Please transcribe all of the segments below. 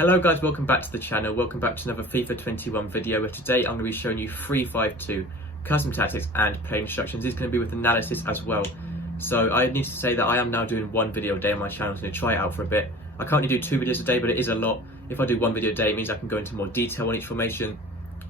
Hello guys, welcome back to the channel. Welcome back to another FIFA 21 video where today I'm going to be showing you 3-5-2 custom tactics and play instructions. This is going to be with analysis as well. So I need to say that I am now doing one video a day on my channel. I'm going to try it out for a bit. I currently do 2 videos a day, but it is a lot. If I do 1 video a day, it means I can go into more detail on each formation,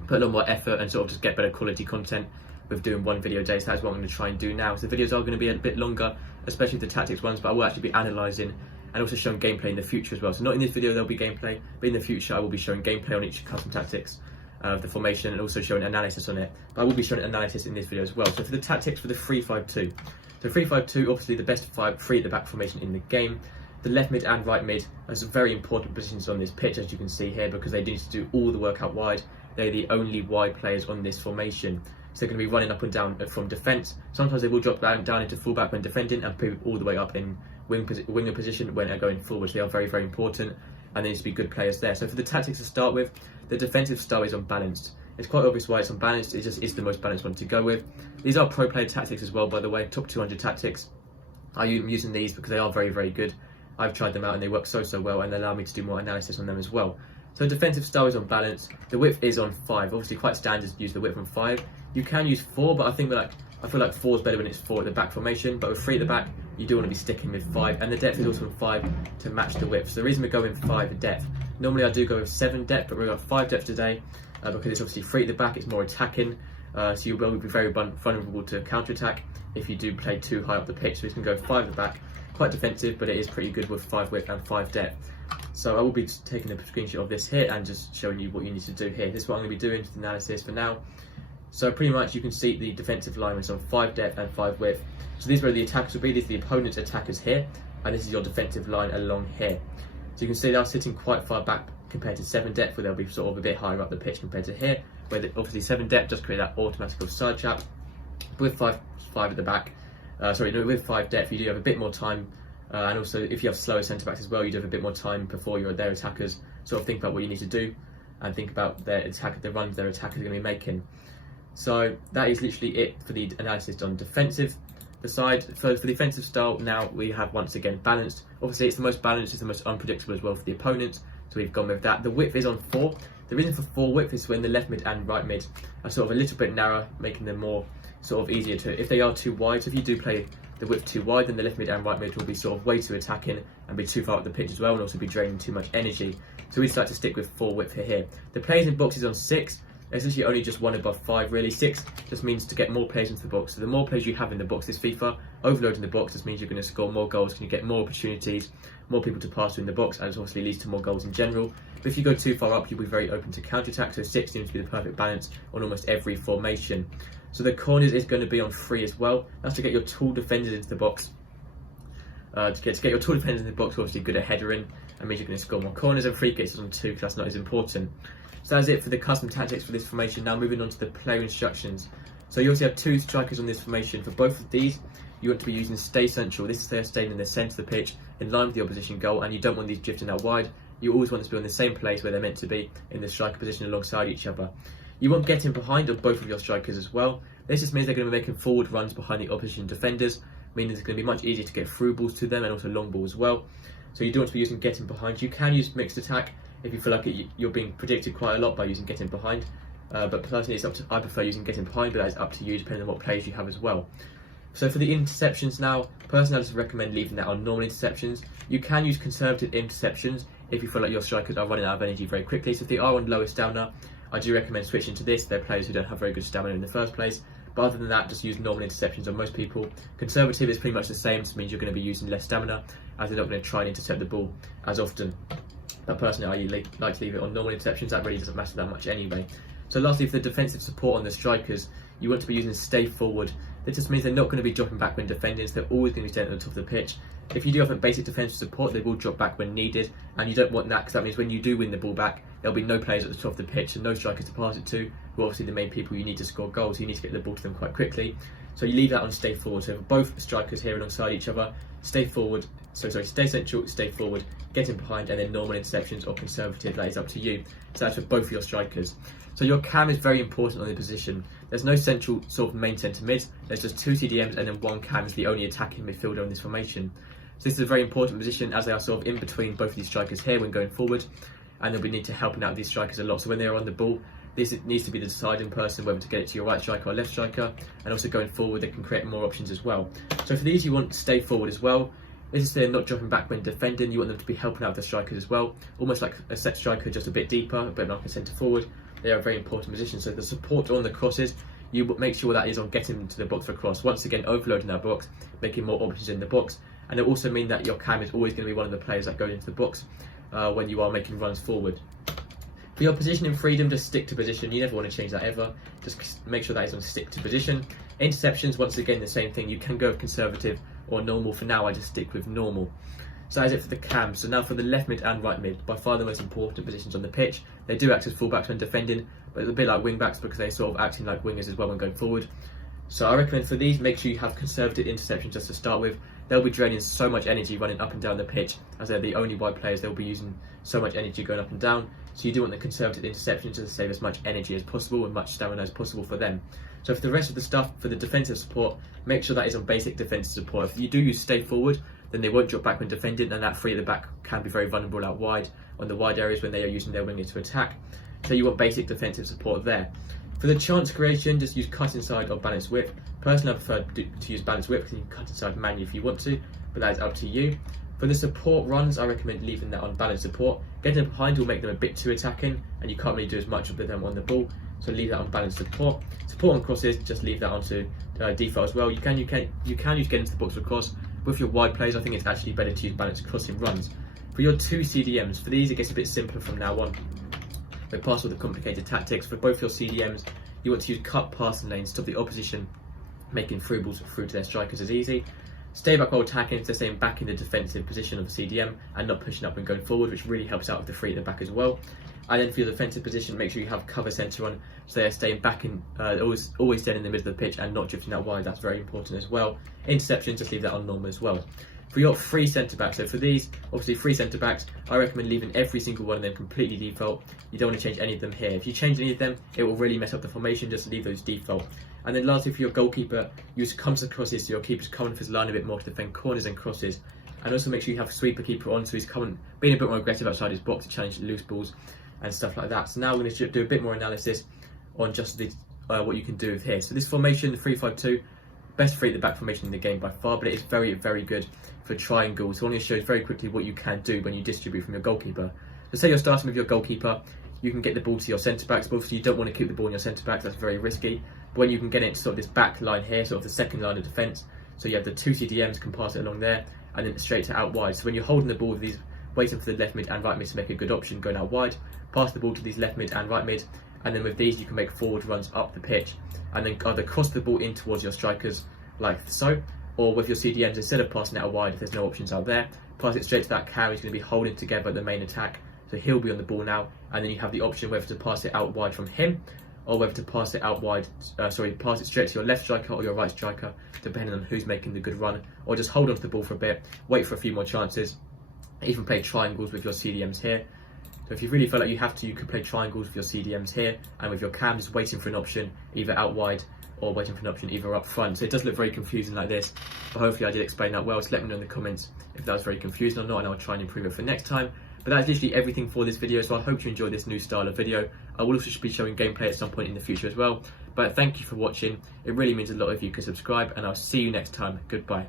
put a lot more effort and sort of just get better quality content with doing 1 video a day. So that's what I'm going to try and do now. So the videos are going to be a bit longer, especially the tactics ones, but I will actually be analysing and also showing gameplay in the future as well. So not in this video there'll be gameplay, but in the future I will be showing gameplay on each custom tactics of the formation and also showing analysis on it. But I will be showing analysis in this video as well. So for the tactics for the 3-5-2. So 3-5-2, obviously the best 3 at the back formation in the game. The left mid and right mid are some very important positions on this pitch, as you can see here, because they need to do all the work out wide. They're the only wide players on this formation. So they're going to be running up and down from defence. Sometimes they will drop down into fullback when defending and move all the way up in winger position when they're going forward. So they are very, very important and there needs to be good players there. So for the tactics to start with, the defensive style is unbalanced. It's quite obvious why it's unbalanced. It just is the most balanced one to go with. These are pro player tactics as well, by the way. Top 200 tactics. I'm using these because they are very, very good. I've tried them out and they work so well and they allow me to do more analysis on them as well. So defensive style is unbalanced. The width is on 5. Obviously quite standard to use the width on 5. You can use 4, but I feel like 4 is better when it's 4 at the back formation, but with 3 at the back, you do want to be sticking with 5, and the depth is also on 5 to match the width. So the reason we're going 5 depth, normally I do go with 7 depth, but we're going 5 depth today because it's obviously 3 at the back, it's more attacking, so you will be very vulnerable to counter-attack if you do play too high up the pitch. So we can go 5 at the back, quite defensive, but it is pretty good with 5 width and 5 depth. So I will be taking a screenshot of this here and just showing you what you need to do here. This is what I'm going to be doing for the analysis for now. So pretty much you can see the defensive line is on 5 depth and 5 width. So these are where the attackers will be. These are the opponent's attackers here, and this is your defensive line along here. So you can see they are sitting quite far back compared to 7 depth, where they'll be sort of a bit higher up the pitch compared to here, where obviously 7 depth just create that automatic offside trap. With 5 at the back, with 5 depth, you do have a bit more time, and also if you have slower centre backs as well, you do have a bit more time before their attackers sort of think about what you need to do and think about the runs their attackers are going to be making. So that is literally it for the analysis done defensive. For the defensive style, now we have once again balanced. Obviously it's the most balanced, it's the most unpredictable as well for the opponents, so we've gone with that. The width is on 4. The reason for 4 width is when the left mid and right mid are sort of a little bit narrower, making them more sort of easier to, if they are too wide. So if you do play the width too wide, then the left mid and right mid will be sort of way too attacking and be too far up the pitch as well, and also be draining too much energy. So we just like to stick with 4 width here. The players in box is on 6. There's actually only just one above 5 really. 6 just means to get more players into the box. So the more players you have in the box this FIFA, overloading the box just means you're going to score more goals, and you get more opportunities, more people to pass through in the box, and it obviously leads to more goals in general. But if you go too far up, you'll be very open to counter-attack, so 6 seems to be the perfect balance on almost every formation. So the corners is going to be on 3 as well. That's to get your tall defenders into the box. To get your tall defenders in the box, obviously good at headering, and means you're going to score more corners, and free kicks is on 2 because that's not as important. So that's it for the custom tactics for this formation. Now moving on to the player instructions. So you also have 2 strikers on this formation. For both of these, you want to be using stay central. This is they're staying in the centre of the pitch, in line with the opposition goal, and you don't want these drifting out wide. You always want them to be on the same place where they're meant to be, in the striker position alongside each other. You want getting behind on both of your strikers as well. This just means they're going to be making forward runs behind the opposition defenders, meaning it's going to be much easier to get through balls to them and also long balls as well. So you do want to be using getting behind. You can use mixed attack if you feel like you're being predicted quite a lot by using getting behind, but personally it's up to, I prefer using getting behind, but that is up to you depending on what players you have as well. So for the interceptions now, personally I just recommend leaving that on normal interceptions. You can use conservative interceptions if you feel like your strikers are running out of energy very quickly. So if they are on lower stamina, I do recommend switching to this. They're players who don't have very good stamina in the first place. But other than that, just use normal interceptions on most people. Conservative is pretty much the same, so it means you're going to be using less stamina, as they're not going to try and intercept the ball as often. But personally, I like to leave it on normal interceptions. That really doesn't matter that much anyway. So lastly, for the defensive support on the strikers, you want to be using stay forward. That just means they're not going to be dropping back when defending, so they're always going to be staying at the top of the pitch. If you do have a basic defensive support, they will drop back when needed, and you don't want that because that means when you do win the ball back, there'll be no players at the top of the pitch and no strikers to pass it to, who are obviously the main people you need to score goals. So you need to get the ball to them quite quickly. So you leave that on stay forward. So for both strikers here alongside each other, stay forward. Stay central, stay forward, getting behind, and then normal interceptions or conservative, that is up to you. So that's for both of your strikers. So your cam is very important on the position. There's no central sort of main centre mid. There's just 2 CDMs and then 1 cam is the only attacking midfielder in this formation. So this is a very important position as they are sort of in between both of these strikers here when going forward. and then we need to helping out these strikers a lot. So when they're on the ball, this needs to be the deciding person whether to get it to your right striker or left striker, and also going forward they can create more options as well. So for these you want to stay forward as well. This is they're not dropping back when defending. You want them to be helping out the strikers as well, almost like a set striker, just a bit deeper, a bit like a centre forward. They are a very important position. So the support on the crosses, you make sure that is on getting them to the box for cross. Once again, overloading that box, making more options in the box, and it also means that your cam is always going to be one of the players that goes into the box when you are making runs forward. For your positioning freedom, just stick to position. You never want to change that ever. Just make sure that is on stick to position. Interceptions, once again, the same thing. You can go with conservative or normal. For now, I just stick with normal. So that is it for the cam. So now for the left mid and right mid, by far the most important positions on the pitch. They do act as fullbacks when defending, but it's a bit like wing backs because they're sort of acting like wingers as well when going forward. So I recommend for these, make sure you have conservative interceptions just to start with. They'll be draining so much energy running up and down the pitch, as they're the only wide players. They'll be using so much energy going up and down. So you do want the conservative interceptions to save as much energy as possible and much stamina as possible for them. So for the rest of the stuff, for the defensive support, make sure that is on basic defensive support. If you do use stay forward, then they won't drop back when defending, and that three at the back can be very vulnerable out wide on the wide areas when they are using their wingers to attack. So you want basic defensive support there. For the chance creation, just use cut inside or balance width. Personally, I prefer to use balance width because you can cut inside manually if you want to, but that is up to you. For the support runs, I recommend leaving that on balance support. Getting them behind will make them a bit too attacking, and you can't really do as much with them on the ball. So leave that on balance support. Support on crosses, just leave that onto default as well. You can use get into the box for cross. With your wide plays, I think it's actually better to use balanced crossing runs. For your two CDMs, for these it gets a bit simpler from now on. They pass all the complicated tactics. For both your CDMs, you want to use cut passing lanes, stop the opposition making through balls through to their strikers as easy. Stay back while attacking, so staying back in the defensive position of the CDM and not pushing up when going forward, which really helps out with the three at the back as well. And then for your defensive position, make sure you have cover centre on, so they're staying back in, always staying in the middle of the pitch and not drifting out wide. That's very important as well. Interception, just leave that on normal as well. For your free centre backs, so for these, obviously free centre backs, I recommend leaving every single one of them completely default. You don't want to change any of them here. If you change any of them, it will really mess up the formation. Just leave those default. And then lastly, for your goalkeeper, use comes crosses so your keeper's coming off his line a bit more to defend corners and crosses. And also make sure you have a sweeper keeper on, so he's being a bit more aggressive outside his box to challenge loose balls and stuff like that. So now we're going to do a bit more analysis on just what you can do with here. So this formation, the 3-5-2, best three at the back formation in the game by far, but it is very, very good for triangles. So I want to show you very quickly what you can do when you distribute from your goalkeeper. So say you're starting with your goalkeeper, you can get the ball to your centre backs, but obviously you don't want to keep the ball in your centre backs, that's very risky. But when you can get it into sort of this back line here, sort of the second line of defence, so you have the two CDMs can pass it along there, and then straight to out wide. So when you're holding the ball with these, waiting for the left mid and right mid to make a good option, going out wide, pass the ball to these left mid and right mid, and then with these you can make forward runs up the pitch, and then either cross the ball in towards your strikers like so, or with your CDMs, instead of passing it out wide if there's no options out there, pass it straight to that carry who's going to be holding together the main attack, so he'll be on the ball now, and then you have the option whether to pass it out wide from him, or whether to pass it out wide, pass it straight to your left striker or your right striker, depending on who's making the good run, or just hold on to the ball for a bit, wait for a few more chances, even play triangles with your CDMs here. So if you really feel like you have to, you could play triangles with your CDMs here, and with your cam just waiting for an option either out wide or waiting for an option either up front. So it does look very confusing like this, but hopefully I did explain that well. So let me know in the comments if that was very confusing or not, and I'll try and improve it for next time. But that's literally everything for this video, so I hope you enjoyed this new style of video. I will also be showing gameplay at some point in the future as well. But thank you for watching. It really means a lot if you could subscribe, and I'll see you next time. Goodbye.